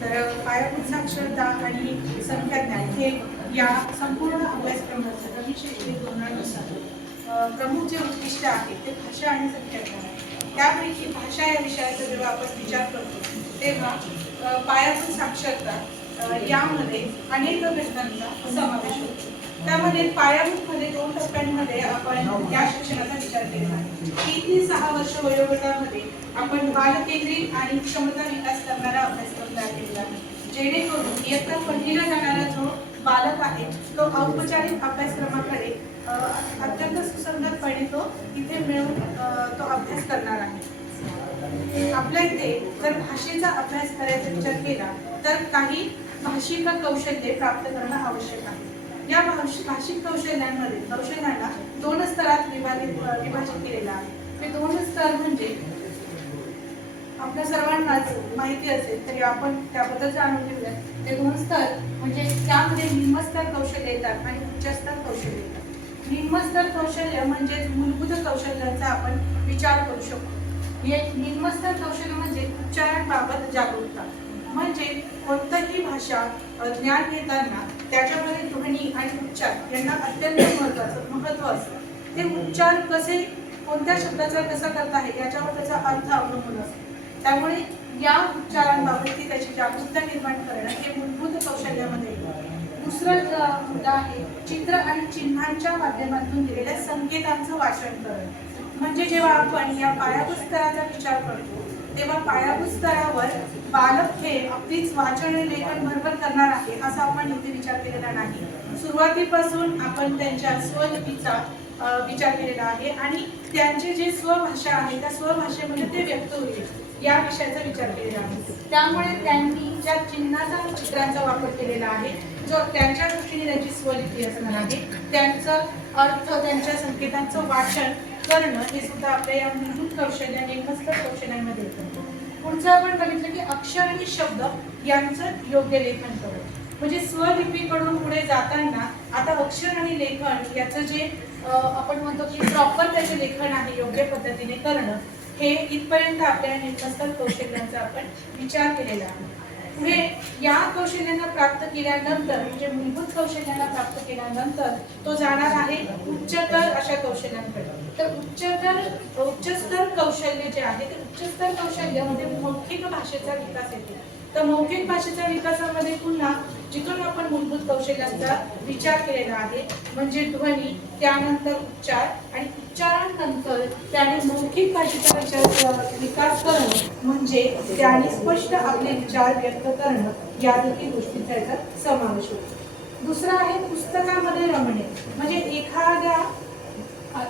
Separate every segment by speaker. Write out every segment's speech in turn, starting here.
Speaker 1: तर पायाभूत साक्षरता आणि संख्याज्ञान हे या संपूर्ण अभ्यासक्रमाचं रवी शैक्षणिक धोरणानुसार प्रमुख जे उद्दिष्ट आहे ते भाषा आणि संख्याज्ञान आहे. त्यापैकी भाषा या विषयाचा जेव्हा आपण विचार करतो तेव्हा पायाभूत साक्षरता यामध्ये अनेक घटनांचा समावेश होतो. त्यामध्ये पायाभूतमध्ये दोन टप्प्यांमध्ये आपण या शिक्षणाचा विचार केला आहे. तीन ते सहा वर्ष वयोगटामध्ये आपण बालकेंद्रित आणि क्षमता विकास करणारा अभ्यास तयार केलेला आहे. जेणेकरून इयत्ता पहिलीला जाणारा जो बालक आहे तो औपचारिक अभ्यासक्रमाकडे अत्यंत सुसंगतपणे तो इथे मिळून तो अभ्यास करणार आहे. आपल्या इथे जर भाषेचा अभ्यास करायचा विचार केला तर काही भाषिक कौशल्ये प्राप्त करणं आवश्यक आहे. या भाष- भाषिक कौशल्यांमध्ये कौशल्यांना दोन स्तरात विभाजित विभाजित केलेला आहे. ते दोन स्तर म्हणजे आपल्या सर्वांनाच माहिती असेल तरी आपण त्याबद्दल जाणून घेऊया ते दोन स्तर म्हणजे त्यामध्ये निम्नस्तर कौशल्य येतात आणि उच्चस्तर कौशल्य येतात. निम्नस्तर कौशल्य म्हणजे मूलभूत कौशल्यांचा आपण विचार करू शकतो. हे निम्नस्तर कौशल्य म्हणजे उच्चारणबाबत जागरूकता. म्हणजे कोणतीही भाषा ज्ञान घेताना त्याच्यामध्ये ध्वनी आणि उच्चार यांना अत्यंत महत्वाचं महत्त्व असतं. ते उच्चार कसे कोणत्या शब्दाचा कसा करता आहे याच्यावर त्याचा अर्थ अवलंबून असतो. त्यामुळे या उच्चारांबाबतची त्याची जागरूकता निर्माण करणं हे मूलभूत कौशल्यामध्ये दुसरा दुसरं मुद्दा आहे चित्र आणि चिन्हांच्या माध्यमातून दिलेल्या संकेतांचं वाचन करणं. म्हणजे जेव्हा आपण या पायाभूत स्तराचा विचार करतो तेव्हा पायाभूत स्तरावर बालक हे अगदीच वाचन आणि लेखन भरभर करणार आहे असा आपण इथे विचार केलेला नाही. सुरुवातीपासून आपण त्यांच्या स्वलिपीचा विचार केलेला आहे आणि त्यांची जी स्वभाषा आहे त्या स्वभाषेमध्ये ते व्यक्त होईल या विषयाचा विचार केलेला आहे. त्यामुळे त्यांनी ज्या चिन्हाचा चित्रांचा वापर केलेला आहे जो त्यांच्या दृष्टीने त्यांची स्वलिपी असणार आहे त्यांचं अर्थ त्यांच्या संकेतांचं वाचन करणं हे सुद्धा आपल्या या मूलभूत कौशल्य आणि मस्त कौशल्यांमध्ये येतं. पुढचं आपण बघितलं की अक्षर आणि शब्द यांचं योग्य लेखन करणं. म्हणजे स्वलिपीकडून पुढे जाताना आता अक्षर आणि लेखन याचं जे आपण म्हणतो की प्रॉपर त्याचे लेखन आहे योग्य पद्धतीने करणं हे इथपर्यंत आपल्या निमस्तर कौशल्यांचा आपण विचार केलेला आहे. पुढे या कौशल्यांना प्राप्त केल्यानंतर म्हणजे मूलभूत कौशल्यांना प्राप्त केल्यानंतर तो जाणार आहे उच्चतर अशा कौशल्यांकडे. तर उच्चतर उच्चस्तर कौशल्य जे आहे ते उच्चस्तर कौशल्य म्हणजे मौखिक भाषेचा विकास येतो. तर मौखिक भाषेच्या विकासामध्ये मूलभूत कौशल्यांचा विचार केलेला आहे. म्हणजे ध्वनी त्यानंतर उच्चार आणि उच्चारानंतर त्याने मौखिक भाषेचा विचार विकास करणं म्हणजे त्याने स्पष्ट आपले विचार व्यक्त करणं या देखील गोष्टींचा याचा समावेश होतो. दुसरा आहे पुस्तकामध्ये रमणे. म्हणजे एखाद्या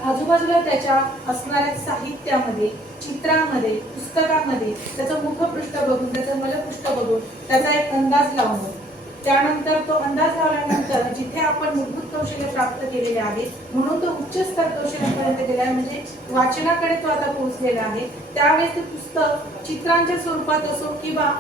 Speaker 1: आजूबाजूला त्याच्या असणाऱ्या साहित्यामध्ये चित्रामध्ये पुस्तकामध्ये त्याचं मुखपृष्ठ बघून त्याचं मलपृष्ठ बघून त्याचा एक अंदाज लावणं त्यानंतर तो अंदाज लावल्यानंतर जिथे आपण मूलभूत कौशल्य प्राप्त केलेले आहे म्हणून तो उच्च स्तर कौशल्यापर्यंत गेला आहे. म्हणजे वाचनाकडे तो आता पोहोचलेला आहे. त्यावेळेस ते पुस्तक चित्रांच्या स्वरूपात असो किंवा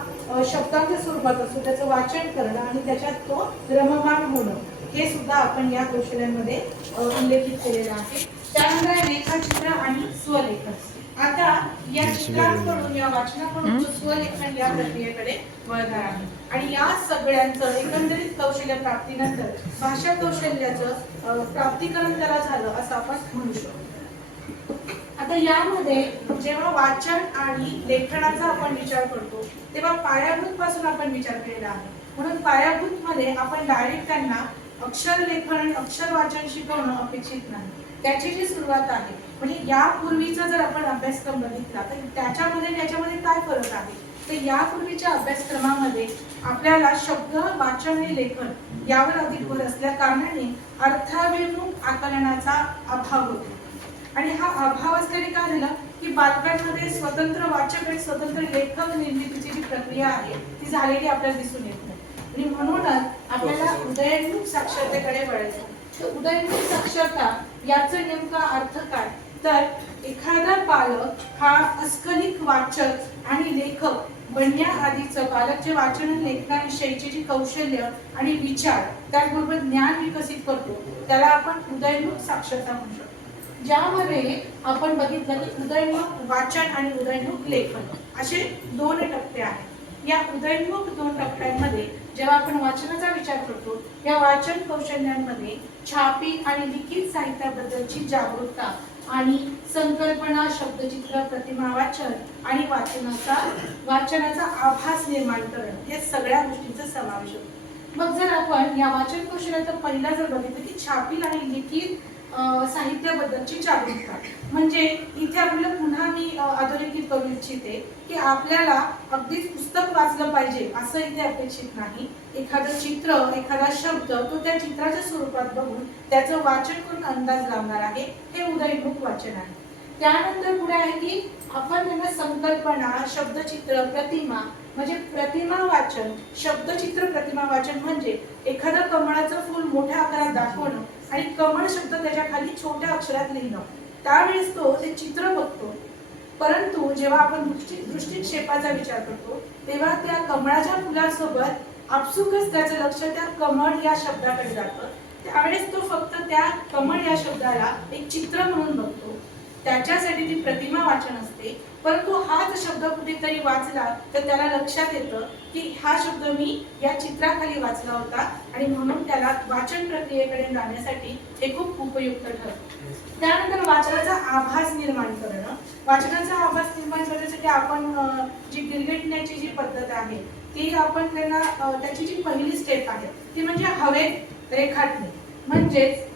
Speaker 1: शब्दांच्या स्वरूपात असो त्याचं वाचन करणं आणि त्याच्यात तो रममान होणं हे सुद्धा आपण या कौशल्यांमध्ये उल्लेखित केलेलं आहे. त्यानंतर रेखाचित्र आणि स्वलेखन. आता या चित्रांकडून या वाचनाकडून स्वलेखन या प्रक्रियेकडे वळणार आहे. आणि या सगळ्यांचं एकंदरीत कौशल्य प्राप्तीनंतर भाषा कौशल्याचं प्राप्तीकरण त्याला झालं असं आपण म्हणू शकतो. आता यामध्ये जेव्हा वाचन आणि लेखनाचा आपण विचार करतो तेव्हा पायाभूत पासून आपण विचार केलेला आहे. म्हणून पायाभूत मध्ये आपण डायरेक्ट त्यांना अक्षर लेखन आणि अक्षर वाचन शिकवणं अपेक्षित नाही. त्याची जी सुरुवात आहे म्हणजे यापूर्वीचा जर आपण अभ्यासक्रम बघितला तर त्याच्यामध्ये आणि याच्यामध्ये काय फरक आहे? तर यापूर्वीच्या अभ्यासक्रमामध्ये आपल्याला शब्द वाचन आणि लेखन यावर अधिक भर असल्या कारणाने अर्थाभिमुख आकलनाचा अभाव होतो. आणि हा अभाव असल्याने काय झालं की बालकांमध्ये स्वतंत्र वाचक आणि स्वतंत्र लेखक निर्मितीची जी प्रक्रिया आहे ती झालेली आपल्याला दिसून येत नाही. आणि म्हणूनच आपल्याला उदयोन्मुख साक्षरतेकडे वळायचं तर साक्षरता याचा नेमका अर्थ काय? तर एखादा बालक हा अस्खलित वाचक आणि लेखक बनण्याआधीचं बालकचे वाचन आणि लेखनाविषयीची जी कौशल्य आणि विचार त्याचबरोबर ज्ञान विकसित करतो त्याला आपण उदयमुख साक्षरता म्हणू शकतो. ज्यामध्ये आपण बघितलं की उदयमुख वाचन आणि उदयमुख लेखन असे दोन टप्पे आहेत. या उदयनमुख दोन टप्प्यांमध्ये जेव्हा आपण वाचनाचा विचार करतो या वाचन कौशल्यांमध्ये छापी आणि लिखित साहित्याबद्दलची जागरूकता आणि संकल्पना शब्दचित्र प्रतिमा वाचन आणि वाचनाचा वाचनाचा आभास निर्माण करणं या सगळ्या गोष्टींचा समावेश होतो. मग जर आपण या वाचन कौशल्याचा पहिला जर बघितलं की छापील आणि लिखित साहित्याबद्दलची जागरूकता. म्हणजे इथे आपल्याला पुन्हा मी अधोरेखित करू इच्छिते की आपल्याला अगदीच पुस्तक वाचलं पाहिजे असं इथे अपेक्षित नाही. एखादं चित्र एखादा शब्द तो त्या चित्राच्या स्वरूपात बघून त्याचं वाचन करून अंदाज लावणार आहे हे उदयमुख वाचन आहे. त्यानंतर पुढे आहे की आपण त्यांना संकल्पना शब्दचित्र प्रतिमा म्हणजे प्रतिमा वाचन शब्दचित्र प्रतिमा वाचन म्हणजे एखादं कमळाचं फूल मोठ्या आकारात दाखवणं आणि कमळ शब्द त्याच्याखाली छोट्या अक्षरात लिहिणं त्यावेळेस तो ते चित्र बघतो. परंतु जेव्हा आपण दृष्टी दृष्टिक्षेपाचा विचार करतो तेव्हा त्या कमळाच्या फुलासोबत आपसुकच त्याचं लक्ष त्या कमळ या शब्दाकडे जातं. त्यावेळेस तो फक्त त्या कमळ या शब्दाला एक चित्र म्हणून बघतो. त्याच्यासाठी ती प्रतिमा वाचन असते. परंतु हाच शब्द कुठेतरी वाचला तर त्याला लक्षात येतं की हा शब्द मी या चित्राखाली वाचला होता आणि म्हणून त्याला वाचन प्रक्रियेकडे जाण्यासाठी हे खूप उपयुक्त ठरतं त्यानंतर वाचनाचा आभास निर्माण करणं. वाचनाचा आभास निर्माण करण्यासाठी आपण जी गिरगिटण्याची जी पद्धत आहे ती आपण त्यांना त्याची जी पहिली स्टेप आहे ती म्हणजे हवेत रेखाटणे. म्हणजेच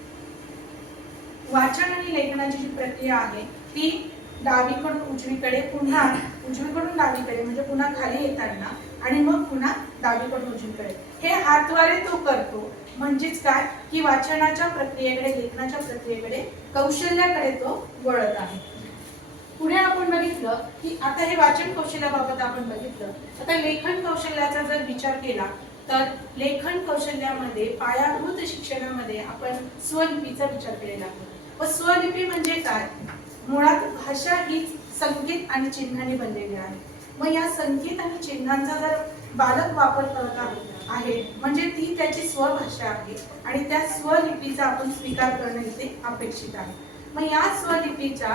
Speaker 1: वाचन आणि लेखनाची जी प्रक्रिया आहे ती डावीकडून उजवीकडे पुन्हा उजवीकडून डावीकडे म्हणजे पुन्हा खाली येताना आणि मग पुन्हा डावीकडून उजवीकडे. हे हातवारे तो करतो. म्हणजेच काय? की वाचनाच्या प्रक्रियेकडे लेखनाच्या प्रक्रियेकडे कौशल्याकडे तो वळत आहे. पुढे आपण बघितलं की आता हे वाचन कौशल्याबाबत आपण बघितलं. आता लेखन कौशल्याचा जर विचार केला तर लेखन कौशल्यामध्ये पायाभूत शिक्षणामध्ये आपण स्वलिपीचा विचार केलेला आहे. व स्वलिपी म्हणजे काय? मुळात भाषा ही संकेत आणि चिन्हाने बनलेली आहे. मग या संकेत आणि चिन्हांचा जर बालक वापर करत आहे म्हणजे ती त्याची स्वभाषा आहे आणि त्या स्वलिपीचा आपण स्वीकार करणे इथे अपेक्षित आहे. मग या स्वलिपीच्या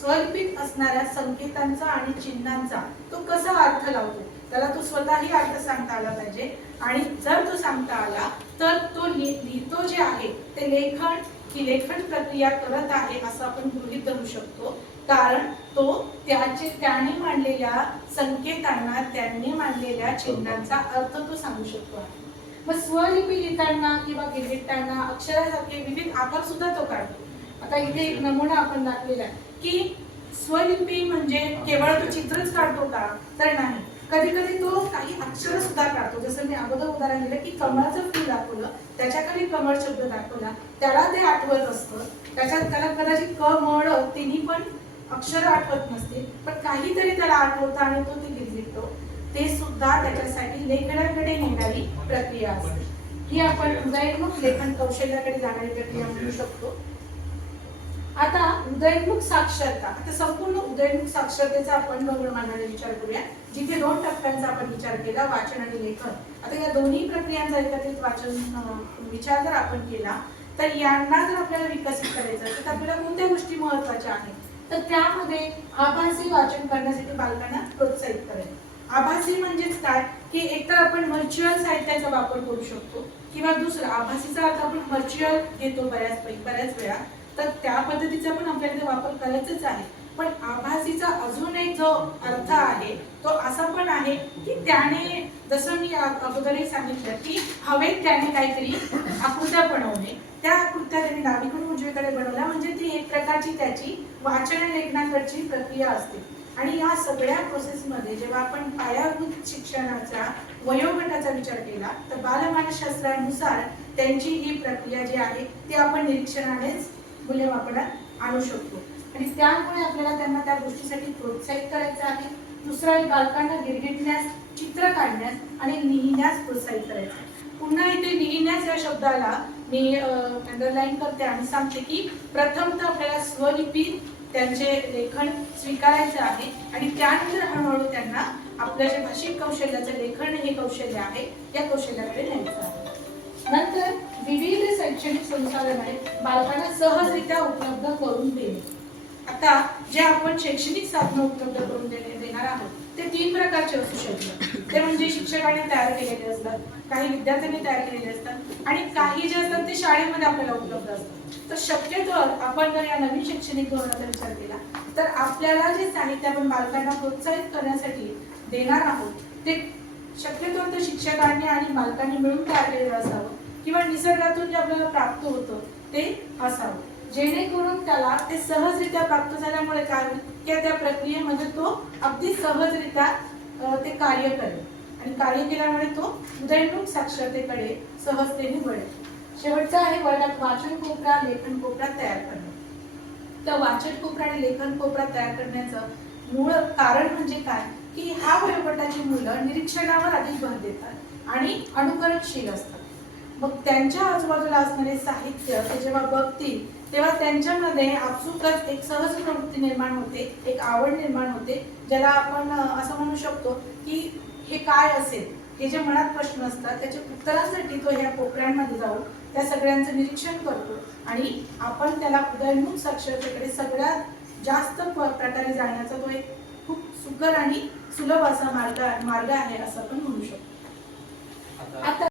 Speaker 1: स्वलिपीत असणाऱ्या संकेतांचा आणि चिन्हांचा तो कसा अर्थ लावतो? त्याला तो स्वतःही अर्थ सांगता आला पाहिजे. आणि जर तो सांगता आला तर तो लिहितो जे आहे ते लेखन ही लेखन प्रक्रिया करत आहे असं आपण गृहित धरू शकतो. कारण तो त्याचे त्याने मांडलेल्या संकेतांना त्यांनी मांडलेल्या चिन्हांचा अर्थ तो सांगू शकतो आहे. मग स्वलिपी लिहिताना किंवा गिरगिटताना अक्षरासारखे विविध आकार सुद्धा तो काढतो. आता इथे एक नमुना आपण दाखलेला आहे की स्वलिपी म्हणजे केवळ तो चित्रच काढतो का? तर नाही. कधी कधी तो काही अक्षर सुद्धा काढतो. जसं मी अगोदर उदाहरण दिलं की कमळाचं फूल दाखवलं त्याच्याखाली कमळ शब्द दाखवला त्याला ते आठवत असतं. त्याच्यात त्याला कदाचित क मळ तिन्ही पण अक्षर आठवत नसतील पण काहीतरी त्याला आठवतं आणि तो ते लिहितो ते सुद्धा त्याच्यासाठी लेखनाकडे नेणारी प्रक्रिया असते. ही आपण मग लेखन कौशल्याकडे जाणारी प्रक्रिया म्हणू शकतो. आता उदयनमुख साक्षरता आता संपूर्ण उदयमुख साक्षरतेचा आपण बहुप्रमाणाने विचार करूया. जिथे दोन टप्प्यांचा आपण विचार केला वाचन आणि लेखन. आता या दोन्ही प्रक्रियांचा एकत्रित वाचन विचार जर आपण केला तर यांना जर आपल्याला विकसित करायचं असेल तर आपल्याला कोणत्या गोष्टी महत्त्वाच्या आहेत? तर त्यामध्ये आभासी वाचन करण्यासाठी बालकांना प्रोत्साहित करायचं आभासी म्हणजेच काय? की एकतर आपण व्हर्च्युअल साहित्याचा वापर करू शकतो किंवा दुसरं आभासीचा अर्थ आपण व्हर्च्युअल घेतो बऱ्याच बऱ्याच वेळा. तर त्या पद्धतीचा पण आपल्याला इथे वापर करायचाच आहे. पण आभासीचा अजून एक जो अर्थ आहे तो असा पण आहे की त्याने जसं मी अगोदरही सांगितलं की हवेत त्याने काहीतरी आकृत्या बनवणे त्या आकृत्या त्याने डावीकडून उजवीकडे बनवल्या. म्हणजे ती एक प्रकारची त्याची वाचन लेखनाकडची प्रक्रिया असते. आणि या सगळ्या प्रोसेसमध्ये जेव्हा आपण पायाभूत शिक्षणाचा वयोगटाचा विचार केला तर बालमानसशास्त्रानुसार त्यांची ही प्रक्रिया जी आहे ती आपण निरीक्षणानेच मूल्यमापनात आणू शकतो. आणि त्यामुळे आपल्याला त्यांना त्या गोष्टीसाठी प्रोत्साहित करायचं आहे. दुसरा एक बालकांना गिरगिटण्यास चित्र काढण्यास आणि लिहिण्यास प्रोत्साहित करायचं आहे. पुन्हा इथे लिहिण्यास या शब्दाला मी अंडरलाईन करते आणि सांगते की प्रथमतः आपल्याला स्वलिपी त्यांचे लेखन स्वीकारायचं आहे आणि त्यानंतर हळूहळू त्यांना आपल्या जे भाषिक कौशल्याचं लेखन हे कौशल्य आहे या कौशल्याकडे न्यायचं आहे. नंतर विविध शैक्षणिक संसाधने बालकांना सहजरित्या उपलब्ध करून देणे. आता जे आपण शैक्षणिक साधनं उपलब्ध करून देणे देणार आहोत ते तीन प्रकारचे असू शकतात. ते म्हणजे शिक्षकांनी तयार केलेले असतात काही विद्यार्थ्यांनी तयार केलेले असतात आणि काही जे असतात ते शाळेमध्ये आपल्याला उपलब्ध असतात. तर शक्यतोवर आपण जर या नवीन शैक्षणिक धोरणाचा विचार केला तर आपल्याला जे साहित्य आपण बालकांना प्रोत्साहित करण्यासाठी देणार आहोत ते शक्यतो ते शिक्षकांनी आणि बालकांनी मिळून तयार केलेलं असावं. किंवा निसर्गातून जे आपल्याला प्राप्त होतं ते असावं. जेणेकरून त्याला ते सहजरित्या प्राप्त झाल्यामुळे काय होईल? की त्या प्रक्रियेमध्ये तो अगदी सहजरित्या ते कार्य करेल. आणि कार्य केल्यामुळे तो उदयन्मुख साक्षरतेकडे सहजतेने वळेल. शेवटचा आहे वर्गात वाचन कोपरा लेखन कोपरा तयार करणं. तर वाचन कोपरा आणि लेखन कोपरा तयार करण्याचं मूळ कारण म्हणजे काय? की ह्या वयोगटाची मुलं निरीक्षणावर अधिक भर देतात आणि अनुकरणशील असतात. मग त्यांच्या आजूबाजूला असणारे साहित्य ते जेव्हा बघतील तेव्हा त्यांच्यामध्ये आपसुकच एक सहज प्रवृत्ती निर्माण होते एक आवड निर्माण होते ज्याला आपण असं म्हणू शकतो की हे काय असेल? हे जे मनात प्रश्न असतात त्याच्या उत्तरांसाठी तो ह्या कोपऱ्यांमध्ये जाऊन त्या सगळ्यांचं निरीक्षण करतो आणि आपण त्याला उदयन्मुख साक्षरतेकडे सगळ्यात जास्त प्रकारे जाण्याचा तो एक खूप सुकर आणि सुलभ असा मार्ग मार्ग आहे असं आपण म्हणू शकतो. आता